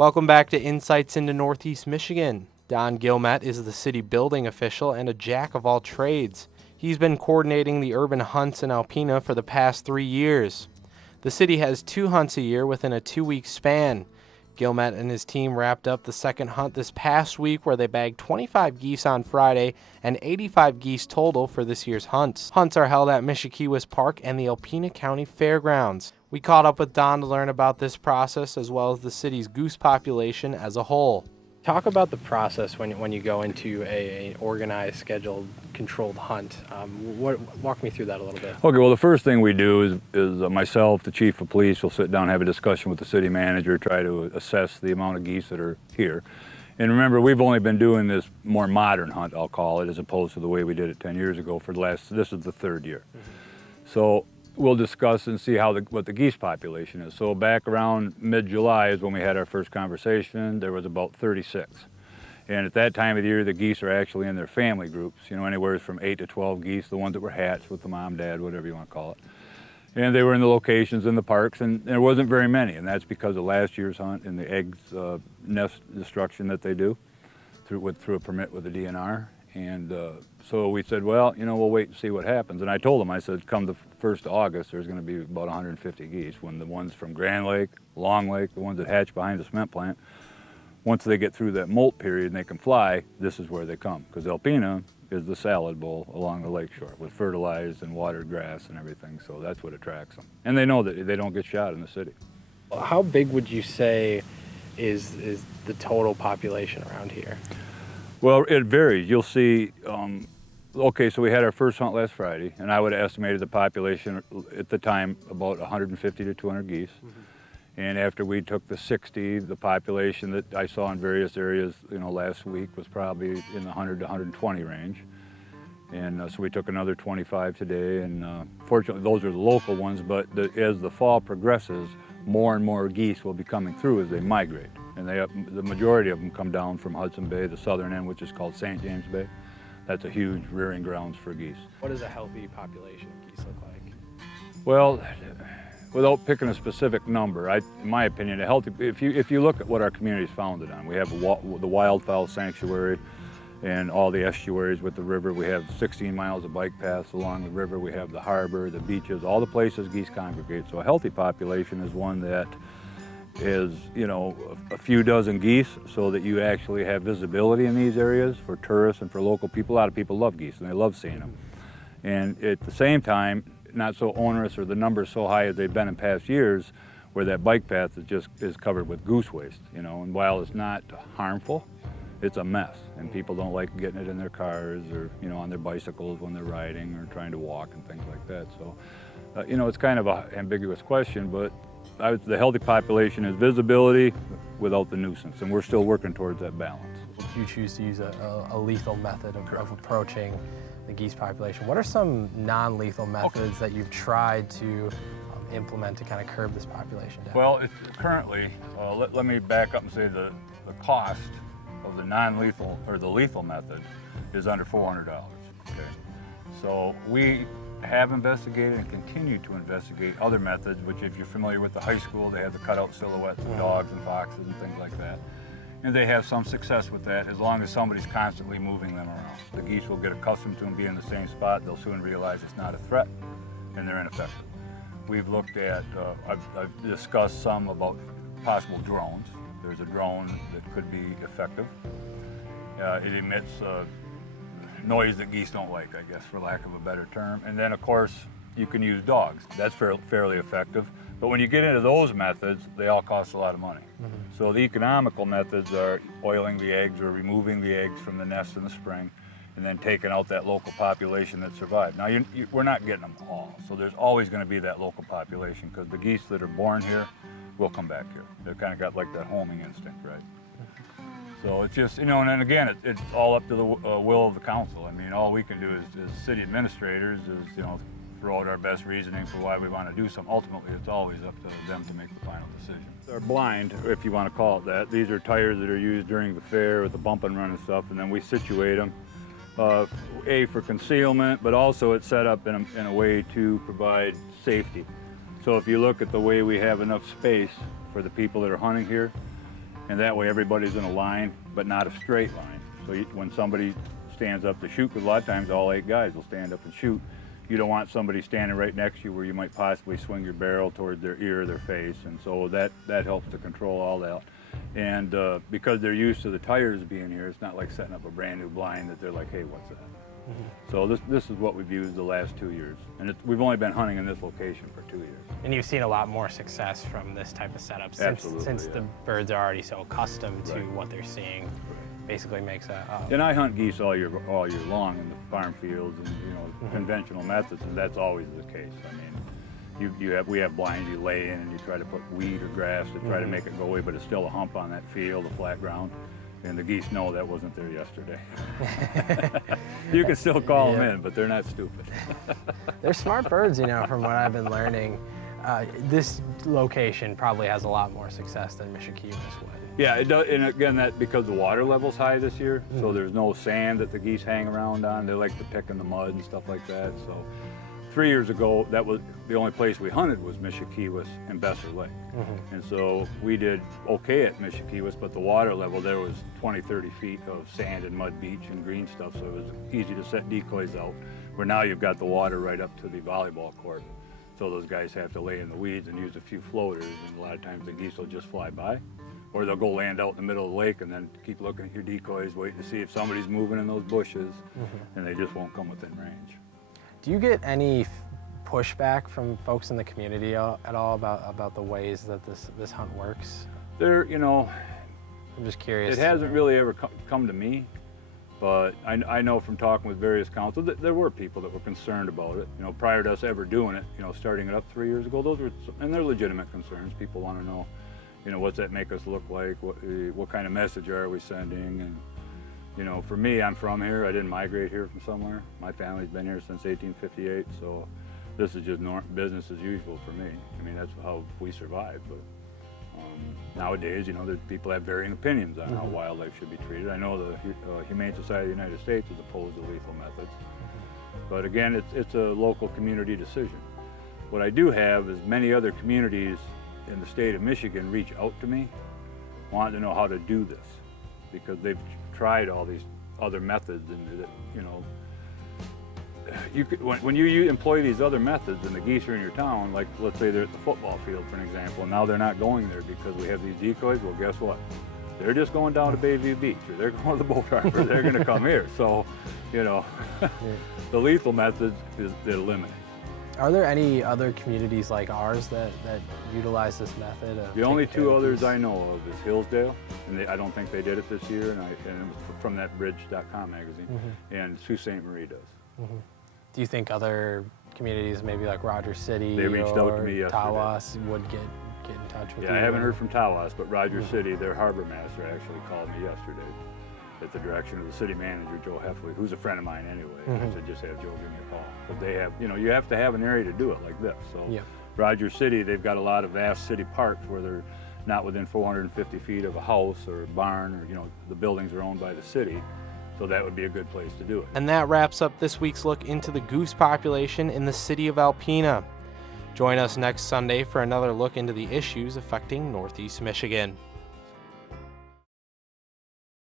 Welcome back to Insights into Northeast Michigan. Don Gilmet is the city building official and a jack of all trades. He's been coordinating the urban hunts in Alpena for the past 3 years. The city has 2 hunts a year within a 2-week span. Gilmet and his team wrapped up the second hunt this past week where they bagged 25 geese on Friday and 85 geese total for this year's hunts. Hunts are held at Mishikiwis Park and the Alpena County Fairgrounds. We caught up with Don to learn about this process as well as the city's goose population as a whole. Talk about the process when you go into an organized, scheduled, controlled hunt. Walk me through that a little bit. Okay, well, the first thing we do is myself, the chief of police, will sit down and have a discussion with the city manager, try to assess the amount of geese that are here. And remember, we've only been doing this more modern hunt, I'll call it, as opposed to the way we did it 10 years ago for this is the 3rd year. So we'll discuss and see what the geese population is. So back around mid-July is when we had our first conversation. There was about 36. And at that time of the year, the geese are actually in their family groups, anywhere from 8 to 12 geese, the ones that were hatched with the mom, dad, whatever you want to call it. And they were in the locations in the parks, and there wasn't very many, and that's because of last year's hunt and the eggs nest destruction that they do through a permit with the DNR. And so we said, well, we'll wait and see what happens. And I told them, I said, come the 1st of August, there's going to be about 150 geese. When the ones from Grand Lake, Long Lake, the ones that hatch behind the cement plant, once they get through that molt period and they can fly, this is where they come. Because Alpena is the salad bowl along the lakeshore with fertilized and watered grass and everything. So that's what attracts them. And they know that they don't get shot in the city. How big would you say is the total population around here? Well, it varies. You'll see, okay, so we had our first hunt last Friday, and I would have estimated the population at the time about 150 to 200 geese. And after we took the 60, the population that I saw in various areas, last week was probably in the 100 to 120 range. And so we took another 25 today, and fortunately those are the local ones, but as the fall progresses, more and more geese will be coming through as they migrate. And the majority of them come down from Hudson Bay, the southern end, which is called St. James Bay. That's a huge rearing grounds for geese. What does a healthy population of geese look like? Well, without picking a specific number, in my opinion, if you look at what our community is founded on, we have the wildfowl sanctuary and all the estuaries with the river. We have 16 miles of bike paths along the river. We have the harbor, the beaches, all the places geese congregate. So a healthy population is one that is, a few dozen geese so that you actually have visibility in these areas for tourists and for local people. A lot of people love geese and they love seeing them. And at the same time, not so onerous or the numbers so high as they've been in past years where that bike path is covered with goose waste, and while it's not harmful, it's a mess and people don't like getting it in their cars or, on their bicycles when they're riding or trying to walk and things like that. So, it's kind of an ambiguous question, but the healthy population is visibility without the nuisance, and we're still working towards that balance. If you choose to use a lethal method of approaching the geese population, what are some non-lethal methods that you've tried to implement to kind of curb this population down? Well, currently, let me back up and say the cost of the non-lethal or the lethal method is under $400. Okay, so we have investigated and continue to investigate other methods, which if you're familiar with the high school, they have the cutout silhouettes of dogs and foxes and things like that. And they have some success with that as long as somebody's constantly moving them around. The geese will get accustomed to them being in the same spot. They'll soon realize it's not a threat and they're ineffective. We've looked at, I've discussed some about possible drones. There's a drone that could be effective. It emits noise that geese don't like, I guess, for lack of a better term. And then, of course, you can use dogs. That's fairly effective. But when you get into those methods, they all cost a lot of money. So the economical methods are oiling the eggs or removing the eggs from the nest in the spring and then taking out that local population that survived. Now, we're not getting them all. So there's always going to be that local population because the geese that are born here will come back here. They've kind of got like that homing instinct, right? So it's just, and then again, it's all up to the will of the council. I mean, all we can do as city administrators is, throw out our best reasoning for why we want to do something. Ultimately, it's always up to them to make the final decision. They're blind, if you want to call it that. These are tires that are used during the fair with the bump and run and stuff, and then we situate them, for concealment, but also it's set up in a way to provide safety. So if you look at the way we have enough space for the people that are hunting here, and that way everybody's in a line, but not a straight line. So when somebody stands up to shoot, because a lot of times all 8 guys will stand up and shoot, you don't want somebody standing right next to you where you might possibly swing your barrel towards their ear or their face, and so that helps to control all that. And because they're used to the tires being here, it's not like setting up a brand new blind that they're like, hey, what's that? So this is what we've used the last 2 years, and we've only been hunting in this location for 2 years. And you've seen a lot more success from this type of setup since Yeah. the birds are already so accustomed to what they're seeing. Basically makes a. And I hunt geese all year long in the farm fields and conventional methods, and that's always the case. I mean, we have blinds you lay in and you try to put weed or grass to try to make it go away, but it's still a hump on that field, a flat ground. And the geese know that wasn't there yesterday. You can still call them in, but they're not stupid. They're smart birds, from what I've been learning. This location probably has a lot more success than Mishikiwas would. Yeah, it does, and again, that because the water level's high this year, so there's no sand that the geese hang around on. They like to pick in the mud and stuff like that. So 3 years ago, that was the only place we hunted was Mishikiwas and Besser Lake. And so we did okay at Mishikiwas, but the water level there was 20, 30 feet of sand and mud beach and green stuff, so it was easy to set decoys out, where now you've got the water right up to the volleyball court. So those guys have to lay in the weeds and use a few floaters, and a lot of times the geese will just fly by. Or they'll go land out in the middle of the lake and then keep looking at your decoys, waiting to see if somebody's moving in those bushes, and they just won't come within range. Do you get any pushback from folks in the community at all about the ways that this hunt works? I'm just curious. It hasn't really ever come to me, but I know from talking with various councils that there were people that were concerned about it. Prior to us ever doing it, starting it up 3 years ago, and they're legitimate concerns. People want to know, what's that make us look like? What kind of message are we sending? And for me, I'm from here. I didn't migrate here from somewhere. My family's been here since 1858, so this is just business as usual for me. I mean, that's how we survive. But nowadays, people have varying opinions on how wildlife should be treated. I know the Humane Society of the United States is opposed to lethal methods, but again, it's a local community decision. What I do have is many other communities in the state of Michigan reach out to me, wanting to know how to do this, because they've tried all these other methods, and when you employ these other methods and the geese are in your town, like let's say they're at the football field for an example, and now they're not going there because we have these decoys, well guess what? They're just going down to Bayview Beach, or they're going to the boat harbor, they're going to come here. So, the lethal methods is eliminated. Are there any other communities like ours that utilize this method? The only 2 others I know of is Hillsdale, and I don't think they did it this year, and it was from that Bridge.com magazine, and Sault Ste. Marie does. Do you think other communities, maybe like Rogers City they reached out to me yesterday. Tawas, would get in touch with you? Yeah, I haven't heard from Tawas, but Rogers City, their harbor master actually called me yesterday at the direction of the city manager, Joe Heffley, who's a friend of mine anyway. I said, just have Joe give me a call. But they have, you have to have an area to do it like this. So Rogers City, they've got a lot of vast city parks where they're not within 450 feet of a house or a barn, or the buildings are owned by the city. So that would be a good place to do it. And that wraps up this week's look into the goose population in the city of Alpena. Join us next Sunday for another look into the issues affecting Northeast Michigan.